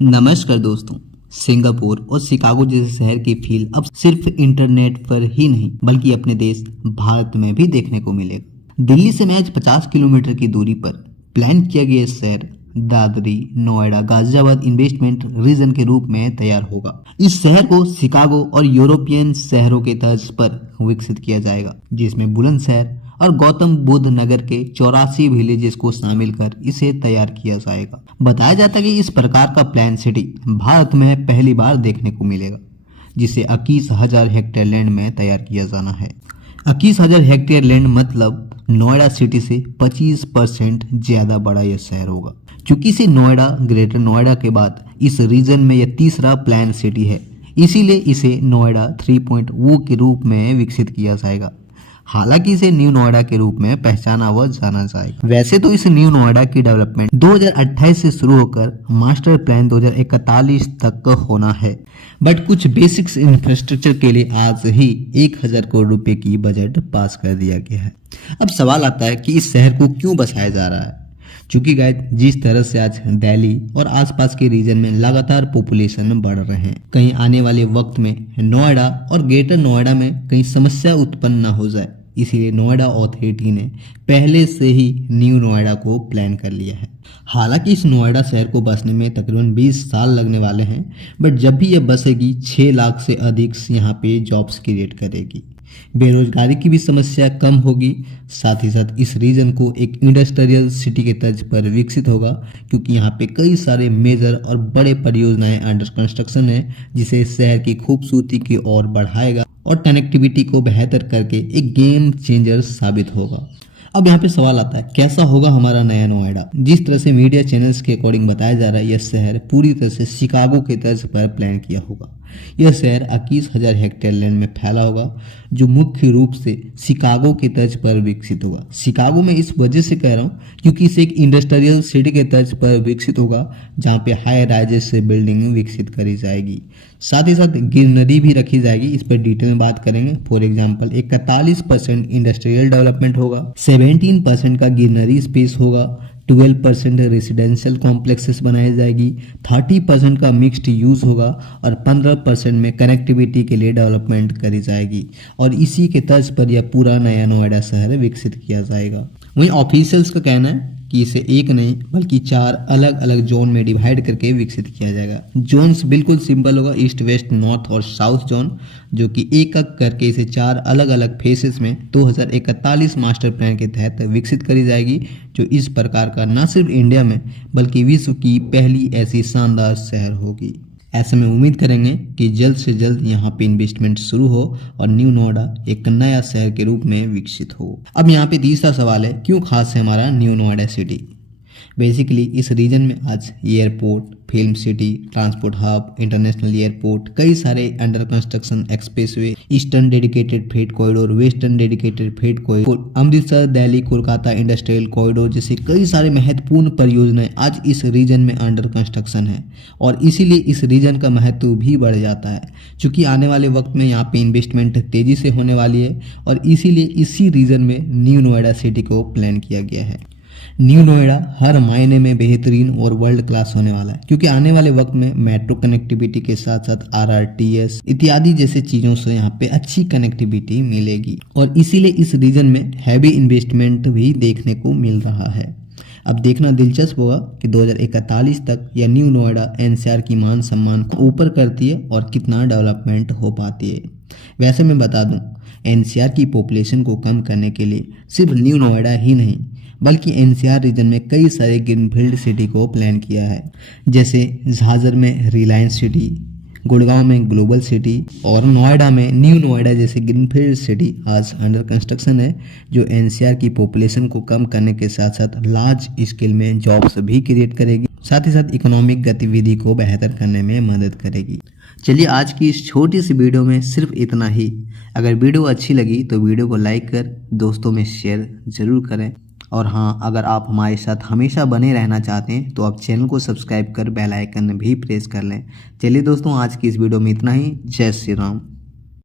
नमस्कार दोस्तों। सिंगापुर और शिकागो जैसे शहर की फील अब सिर्फ इंटरनेट पर ही नहीं बल्कि अपने देश भारत में भी देखने को मिलेगा। दिल्ली से महज 50 किलोमीटर की दूरी पर प्लान किया गया शहर दादरी नोएडा गाजियाबाद इन्वेस्टमेंट रीजन के रूप में तैयार होगा। इस शहर को शिकागो और यूरोपियन शहरों के तर्ज पर विकसित किया जाएगा, जिसमें बुलंदशहर और गौतम बुद्ध नगर के 84 विलेजेस को शामिल कर इसे तैयार किया जाएगा। बताया जाता है कि इस प्रकार का प्लान सिटी भारत में पहली बार देखने को मिलेगा, जिसे 21,000 हेक्टेयर लैंड में तैयार किया जाना है। 21,000 हेक्टेयर लैंड मतलब नोएडा सिटी से 25% ज्यादा बड़ा यह शहर होगा। चूंकि इसे नोएडा ग्रेटर नोएडा के बाद इस रीजन में यह तीसरा प्लान सिटी है, इसीलिए इसे नोएडा 3.0 के रूप में विकसित किया जाएगा। हालांकि इसे न्यू नोएडा के रूप में पहचाना व जाना जाएगा। वैसे तो इस न्यू नोएडा की डेवलपमेंट 2028 से शुरू होकर मास्टर प्लान 2041 तक होना है, बट कुछ बेसिक्स इंफ्रास्ट्रक्चर के लिए आज ही 1,000 करोड़ रुपए की बजट पास कर दिया गया है। अब सवाल आता है कि इस शहर को क्यों बसाया जा रहा है। चूंकि गाइस जिस तरह से आज दिल्ली और आसपास के रीजन में लगातार पॉपुलेशन बढ़ रहे हैं, कहीं आने वाले वक्त में नोएडा और ग्रेटर नोएडा में कहीं समस्या उत्पन्न न हो जाए, इसीलिए नोएडा अथॉरिटी ने पहले से ही न्यू नोएडा को प्लान कर लिया है। हालांकि इस नोएडा शहर को बसने में तकरीबन 20 साल लगने वाले हैं, बट जब भी यह बसेगी 6 लाख से अधिक यहाँ पे जॉब्स क्रिएट करेगी। बेरोजगारी की भी समस्या कम होगी, साथ ही साथ इस रीजन को एक इंडस्ट्रियल सिटी के तर्ज पर विकसित होगा, क्योंकि यहाँ पे कई सारे मेजर और बड़े परियोजनाएं अंडर कंस्ट्रक्शन है, जिसे शहर की खूबसूरती की ओर बढ़ाएगा और कनेक्टिविटी को बेहतर करके एक गेम चेंजर साबित होगा। अब यहाँ पे सवाल आता है, कैसा होगा हमारा नया नोएडा। जिस तरह से मीडिया चैनल्स के अकॉर्डिंग बताया जा रहा है, यह शहर पूरी तरह से शिकागो के तर्ज पर प्लान किया होगा। यह शहर 21,000 हेक्टेयर लैंड में फैला होगा, जो मुख्य रूप से शिकागो के तर्ज पर विकसित होगा। शिकागो में इस वजह से कह रहा हूँ क्योंकि इसे एक इंडस्ट्रियल सिटी के तर्ज पर विकसित होगा, जहाँ पे हाई राइजेस से बिल्डिंग विकसित करी जाएगी। साथ ही साथ ग्रीनरी भी रखी जाएगी, इस पर डिटेल में बात करेंगे। फॉर एग्जाम्पल 41% इंडस्ट्रियल डेवलपमेंट होगा, 17% का ग्रीनरी स्पेस होगा, 12% रेसिडेंशियल कॉम्प्लेक्सेस बनाई जाएगी, 30% का मिक्स्ड यूज होगा और 15% में कनेक्टिविटी के लिए डेवलपमेंट करी जाएगी। और इसी के तर्ज पर यह पूरा नया नोएडा शहर विकसित किया जाएगा। वहीं ऑफिशियल्स का कहना है कि इसे एक नहीं बल्कि 4 अलग अलग जोन में डिवाइड करके विकसित किया जाएगा। जोन्स बिल्कुल सिंपल होगा, ईस्ट वेस्ट नॉर्थ और साउथ जोन, जो कि एक एक करके इसे 4 अलग अलग फेसेस में 2041 मास्टर प्लान के तहत विकसित करी जाएगी, जो इस प्रकार का न सिर्फ इंडिया में बल्कि विश्व की पहली ऐसी शानदार शहर होगी। ऐसे में उम्मीद करेंगे कि जल्द से जल्द यहाँ पे इन्वेस्टमेंट शुरू हो और न्यू नोएडा एक नया शहर के रूप में विकसित हो। अब यहाँ पे तीसरा सवाल है, क्यों खास है हमारा न्यू नोएडा सिटी। बेसिकली इस रीजन में आज airport, film city, transport hub, international airport, कई सारे under construction expressway, eastern dedicated freight corridor, western dedicated freight corridor, Amritsar Delhi Kolkata industrial corridor जैसे कई सारे महत्वपूर्ण परियोजनाएं आज इस रीजन में अंडर कंस्ट्रक्शन है। और इसीलिए इस रीजन का महत्व भी बढ़ जाता है, क्योंकि आने वाले वक्त में यहाँ पे इन्वेस्टमेंट तेजी से होने वाली है और इसीलिए इसी रीजन में न्यू नोएडा सिटी को प्लान किया गया है। न्यू नोएडा हर मायने में बेहतरीन और वर्ल्ड क्लास होने वाला है, क्योंकि आने वाले वक्त में मेट्रो कनेक्टिविटी के साथ साथ RRTS इत्यादि जैसे चीजों से यहाँ पे अच्छी कनेक्टिविटी मिलेगी और इसीलिए इस रीजन में हैवी इन्वेस्टमेंट भी देखने को मिल रहा है। अब देखना दिलचस्प होगा कि 2041 तक यह न्यू नोएडा NCR की मान सम्मान को ऊपर करती है और कितना डेवलपमेंट हो पाती है। वैसे मैं बता दूं, NCR की पॉपुलेशन को कम करने के लिए सिर्फ न्यू नोएडा ही नहीं बल्कि NCR रीजन में कई सारे ग्रीनफील्ड सिटी को प्लान किया है, जैसे झाझर में रिलायंस सिटी, गुड़गांव में ग्लोबल सिटी और नोएडा में न्यू नोएडा जैसे ग्रीनफील्ड सिटी आज अंडर कंस्ट्रक्शन है, जो NCR की पॉपुलेशन को कम करने के साथ साथ लार्ज स्केल में जॉब्स भी क्रिएट करेगी, साथ ही साथ इकोनॉमिक गतिविधि को बेहतर करने में मदद करेगी। चलिए आज की इस छोटी सी वीडियो में सिर्फ इतना ही। अगर वीडियो अच्छी लगी तो वीडियो को लाइक कर दोस्तों में शेयर जरूर करें, और हाँ, अगर आप हमारे साथ हमेशा बने रहना चाहते हैं तो आप चैनल को सब्सक्राइब कर बेल आइकन भी प्रेस कर लें। चलिए दोस्तों, आज की इस वीडियो में इतना ही। जय श्री राम।